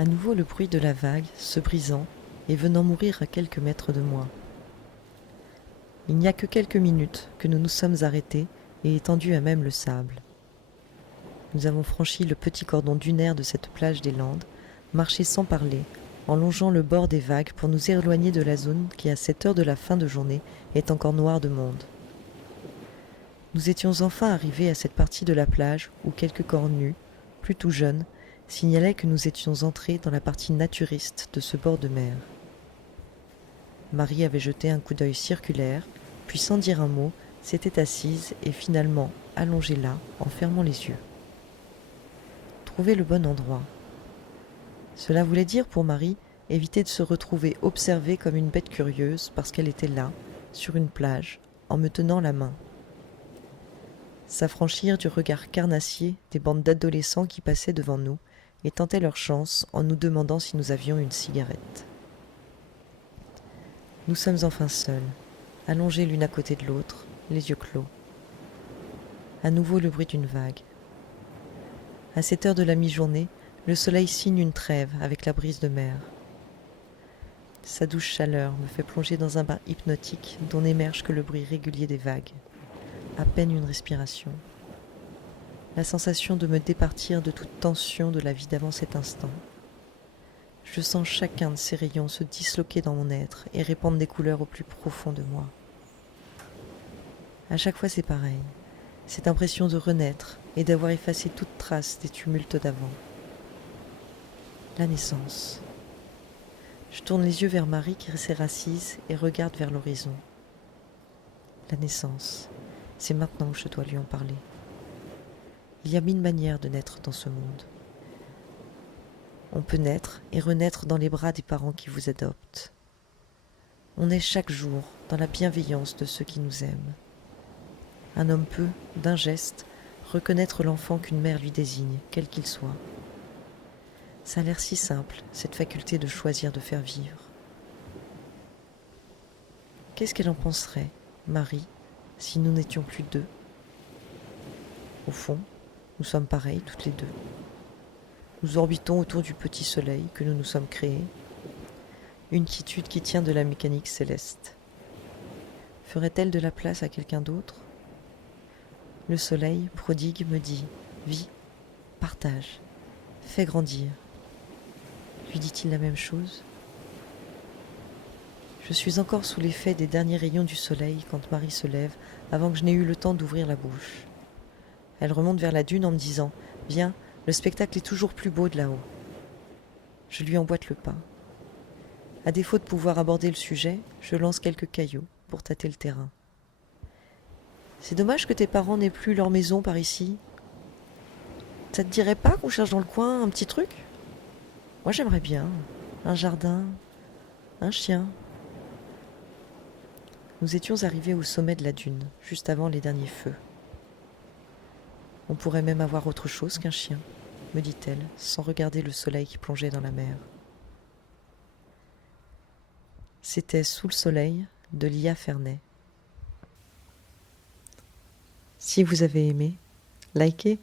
À nouveau le bruit de la vague, se brisant et venant mourir à quelques mètres de moi. Il n'y a que quelques minutes que nous nous sommes arrêtés et étendus à même le sable. Nous avons franchi le petit cordon dunaire de cette plage des Landes, marché sans parler, en longeant le bord des vagues pour nous éloigner de la zone qui, à cette heure de la fin de journée, est encore noire de monde. Nous étions enfin arrivés à cette partie de la plage où quelques corps nus, plutôt jeunes, signalaient que nous étions entrés dans la partie naturiste de ce bord de mer. Marie avait jeté un coup d'œil circulaire, puis sans dire un mot, s'était assise et finalement allongée là, en fermant les yeux. Trouver le bon endroit. Cela voulait dire pour Marie éviter de se retrouver observée comme une bête curieuse parce qu'elle était là, sur une plage, en me tenant la main. S'affranchir du regard carnassier des bandes d'adolescents qui passaient devant nous et tentaient leur chance en nous demandant si nous avions une cigarette. Nous sommes enfin seuls, allongés l'une à côté de l'autre, les yeux clos. À nouveau le bruit d'une vague. À cette heure de la mi-journée, le soleil signe une trêve avec la brise de mer. Sa douce chaleur me fait plonger dans un bain hypnotique dont n'émerge que le bruit régulier des vagues. À peine une respiration. La sensation de me départir de toute tension de la vie d'avant cet instant. Je sens chacun de ces rayons se disloquer dans mon être et répandre des couleurs au plus profond de moi. À chaque fois c'est pareil, cette impression de renaître et d'avoir effacé toute trace des tumultes d'avant. La naissance. Je tourne les yeux vers Marie qui s'est assise et regarde vers l'horizon. La naissance, c'est maintenant que je dois lui en parler. Il y a mille manières de naître dans ce monde. On peut naître et renaître dans les bras des parents qui vous adoptent. On naît chaque jour dans la bienveillance de ceux qui nous aiment. Un homme peut, d'un geste, reconnaître l'enfant qu'une mère lui désigne, quel qu'il soit. Ça a l'air si simple, cette faculté de choisir de faire vivre. Qu'est-ce qu'elle en penserait, Marie, si nous n'étions plus deux ? Au fond, nous sommes pareilles toutes les deux. Nous orbitons autour du petit soleil que nous nous sommes créés, une quiétude qui tient de la mécanique céleste. Ferait-elle de la place à quelqu'un d'autre ? Le soleil, prodigue, me dit « Vis, partage, fais grandir ». Lui dit-il la même chose ? Je suis encore sous l'effet des derniers rayons du soleil quand Marie se lève avant que je n'ai eu le temps d'ouvrir la bouche. Elle remonte vers la dune en me disant « Viens, le spectacle est toujours plus beau de là-haut ». Je lui emboîte le pas. À défaut de pouvoir aborder le sujet, je lance quelques cailloux pour tâter le terrain. C'est dommage que tes parents n'aient plus leur maison par ici. Ça te dirait pas qu'on cherche dans le coin un petit truc ? Moi j'aimerais bien. Un jardin, un chien. Nous étions arrivés au sommet de la dune, juste avant les derniers feux. On pourrait même avoir autre chose qu'un chien, me dit-elle, sans regarder le soleil qui plongeait dans la mer. C'était Sous le soleil de Lia Ferney. Si vous avez aimé, likez,